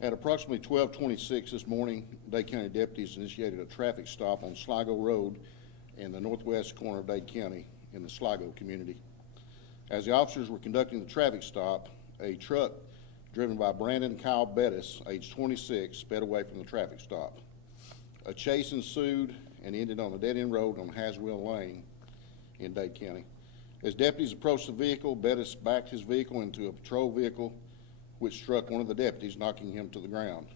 At approximately 12:26 this morning, Dade County deputies initiated a traffic stop on Sligo Road in the northwest corner of Dade County in the Sligo community. As the officers were conducting the traffic stop, a truck driven by Brandon Kyle Bettis, age 26, sped away from the traffic stop. A chase ensued and ended on a dead-end road on Haswell Lane in Dade County. As deputies approached the vehicle, Bettis backed his vehicle into a patrol vehicle, which struck one of the deputies, knocking him to the ground.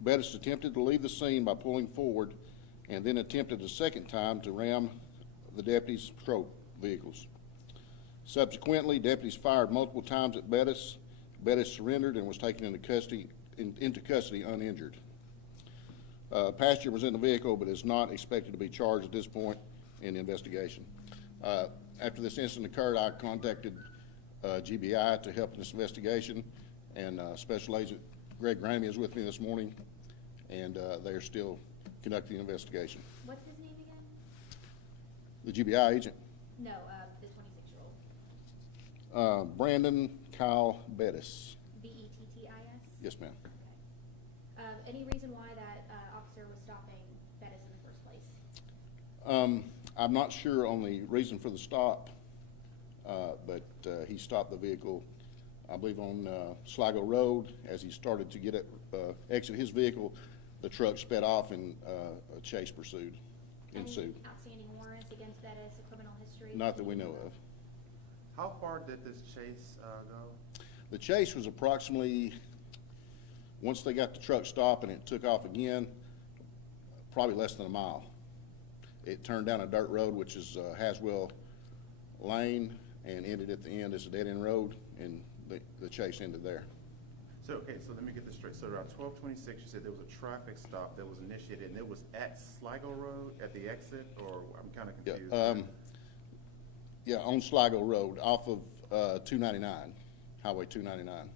Bettis attempted to leave the scene by pulling forward and then attempted a second time to ram the deputies' patrol vehicles. Subsequently, deputies fired multiple times at Bettis. Bettis surrendered and was taken into custody uninjured. Passenger was in the vehicle but is not expected to be charged at this point in the investigation. After this incident occurred, I contacted GBI to help in this investigation, and Special Agent Greg Grammy is with me this morning, and they are still conducting the investigation. What's his name again? The GBI agent? No, the 26-year-old. Brandon Kyle Bettis. Bettis? Yes, ma'am. Okay. Any reason why that officer was stopping Bettis in the first place? I'm not sure on the reason for the stop, but he stopped the vehicle, I believe, on Sligo Road. As he started to exit his vehicle, the truck sped off and a chase ensued. Any outstanding warrants against Bettis, a criminal history? Not that we know of. How far did this chase go? The chase was approximately, once they got the truck stopped and it took off again, probably less than a mile. It turned down a dirt road, which is Haswell Lane, and ended at the end as a dead-end road, and the chase ended there. So, okay, so let me get this straight. So around 12:26, you said there was a traffic stop that was initiated, and it was at Sligo Road, at the exit, or I'm kind of confused. Yeah, on Sligo Road, off of 299, Highway 299.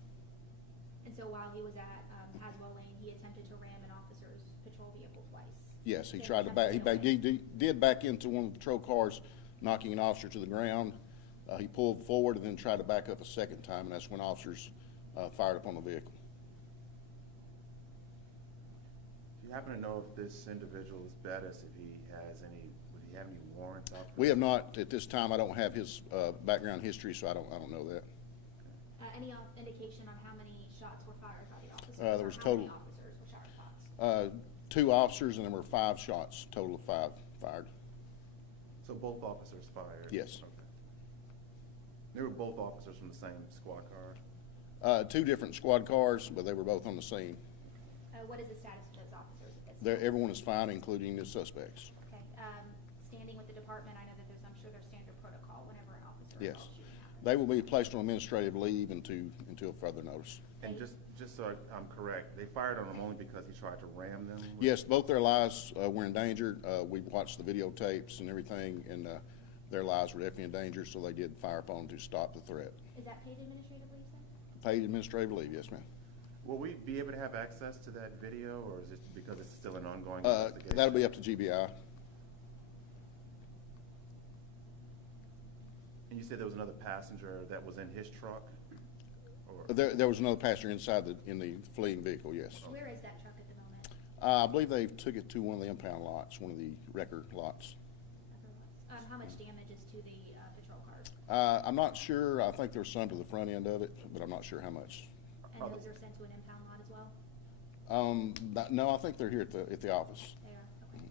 And so while he was at Haswell Lane, he attempted to ram an officer's patrol vehicle twice? Yes, he tried to back. He did back into one of the patrol cars, knocking an officer to the ground. He pulled forward and then tried to back up a second time, and that's when officers fired upon the vehicle. Do you happen to know if this individual is Bettis, if he has any, would he have any warrants out? We have not at this time. I don't have his background history, so I don't know that. Any indication on how many shots were fired by the officers? There was total. How many officers were shot shots? 2 officers, and there were 5 shots, total of 5 fired. So both officers fired? Yes. Okay. They were both officers from the same squad car? 2 different squad cars, but they were both on the scene. What is the status of those officers at this time? Everyone is fine, including the suspects. Okay. Standing with the department, I know that I'm sure there's standard protocol whenever an officer Yes. involved shooting happens. They will be placed on administrative leave until further notice. And just so I'm correct, they fired on him only because he tried to ram them? Yes, both their lives were in danger. We watched the videotapes and everything, and their lives were definitely in danger, so they did fire upon to stop the threat. Is that paid administrative leave, sir? Paid administrative leave, yes, ma'am. Will we be able to have access to that video, or is it because it's still an ongoing investigation? That'll be up to GBI. And you said there was another passenger that was in his truck? Or? There was another passenger inside in the fleeing vehicle, yes. Where is that truck at the moment? I believe they took it to one of the impound lots, one of the record lots. How much damage is to the patrol cars? I'm not sure. I think there's some to the front end of it, but I'm not sure how much. And those are sent to an impound lot as well? No, I think they're here at the office. They are, okay.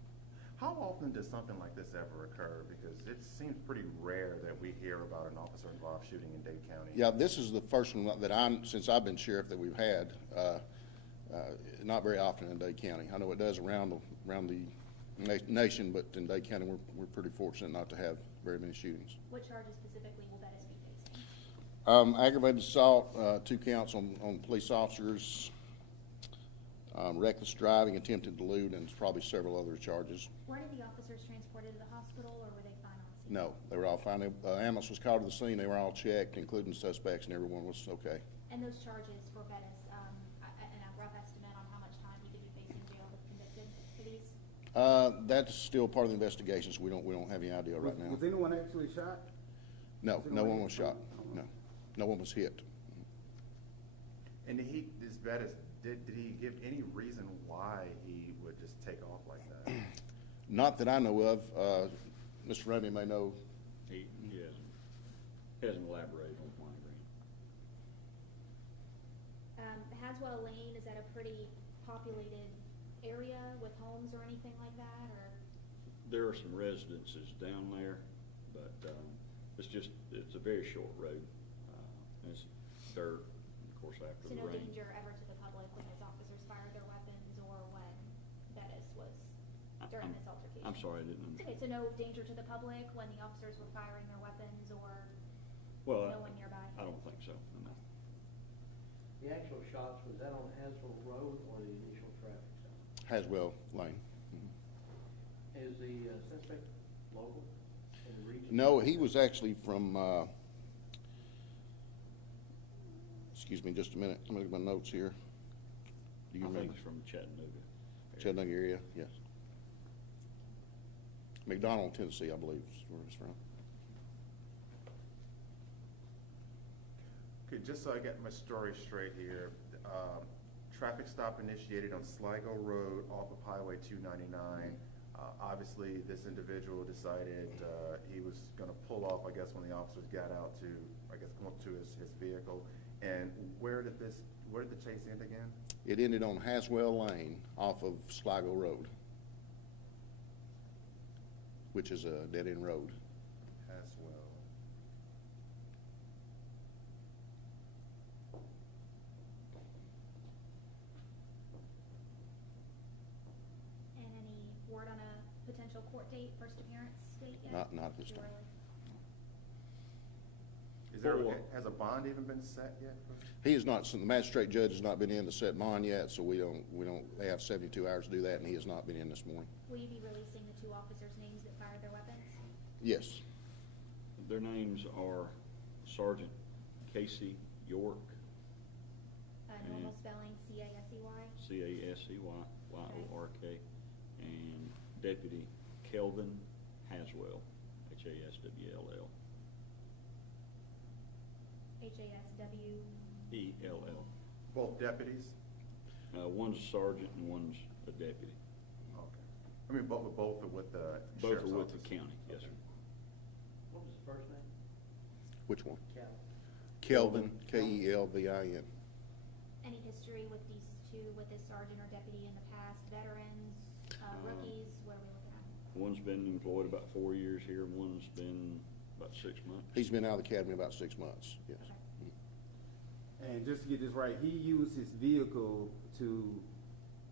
How often does something like this ever occur? Because it seems pretty rare that we hear about an officer-involved shooting in Dade County. Yeah, this is the first one that since I've been sheriff, that we've had. Not very often in Dade County. I know it does around the nation, but in Dade County, we're pretty fortunate not to have very many shootings. What charges specifically will Bettis be facing? Aggravated assault, 2 counts on police officers, reckless driving, attempted to elude, and probably several other charges. Were any of the officers transported to the hospital, or were they fine on scene? No, they were all fine. Ambulance was called to the scene. They were all checked, including suspects, and everyone was okay. And those charges for Bettis, and a rough estimate on how much time he could be facing jail if convicted for these? That's still part of the investigation, so we don't have any idea right now. Was anyone actually shot? No, no one was shot. No one was hit. And this Bettis, did he give any reason why he would just take off like that? Not that I know of. Mr. Ramey may know. He hasn't elaborated on why he ran. Haswell Lane, is that a pretty populated area with homes or anything like that, or? There are some residences down there, but it's a very short road. It's dirt, of course, after So the no rain. danger ever to the public when those officers fired their weapons or when Bettis was during this altercation? I'm sorry, I didn't It's understand. okay, so no danger to the public when the officers were firing their weapons or Well, no one nearby? I don't think so, no. The actual shots, was that on Haswell Road or the initial traffic stop? Haswell Lane. Is the suspect local in the region? No, he was actually from, excuse me just a minute, I'm looking at my notes here. Do you I think remember? it's from Chattanooga. Chattanooga area, yes. McDonald, Tennessee, I believe is where he's from. Okay, just so I get my story straight here, traffic stop initiated on Sligo Road off of Highway 299. Obviously, this individual decided he was going to pull off, I guess, when the officers got out to, I guess, come up to his vehicle. And where did the chase end again? It ended on Haswell Lane off of Sligo Road, which is a dead-end road. Haswell. And any word on a potential court date, first appearance date yet? Not at this Too time. early? Has a bond even been set yet? He is not, so the magistrate judge has not been in to set bond yet, so they have 72 hours to do that, and he has not been in this morning. Will you be releasing the two officers' names that fired their weapons? Yes. Their names are Sergeant Casey York, Normal spelling, C-A-S-E-Y? C-A-S-E-Y, Y-O-R-K, and Deputy Kelvin Haswell, H-A-S-W-L-L. H-A-S-W? E-L-L. Both deputies? One's a sergeant and one's a deputy. Okay. I mean, both are with the Both sheriff's are with office? the county, yes, sir. What was the first name? Which one? Cal. Kelvin, K-E-L-V-I-N. Any history with these two, with this sergeant or deputy in the past? Veterans, rookies? What are we looking at? One's been employed about 4 years here, and one's been about 6 months. He's been out of the academy about 6 months, yes. Okay. And just to get this right, he used his vehicle to,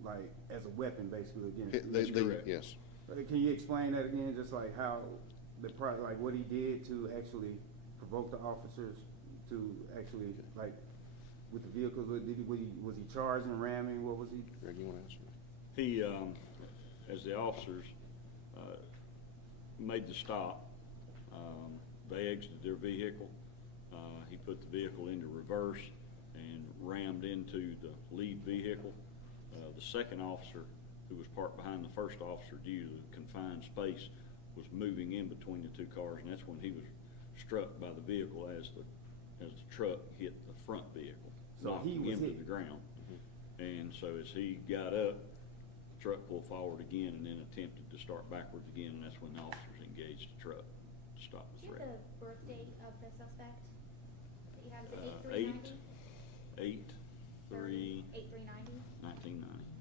like, as a weapon, basically, against. correct. Yes. Can you explain that again, just like how like what he did to actually provoke the officers to actually, like, with the vehicles? Was he charging, ramming? What was he? Greg, you want to answer? He, as the officers made the stop, they exited their vehicle. He put the vehicle into reverse and rammed into the lead vehicle. The second officer, who was parked behind the first officer due to the confined space, was moving in between the two cars, and that's when he was struck by the vehicle as the truck hit the front vehicle, So he knocking was him to hit. the ground. And so as he got up, the truck pulled forward again and then attempted to start backwards again, and that's when the officers engaged the truck to stop Do the you have threat. the birth date of the suspect that you have? Is it 8/3/90? 8/3/1990. 8/3/90?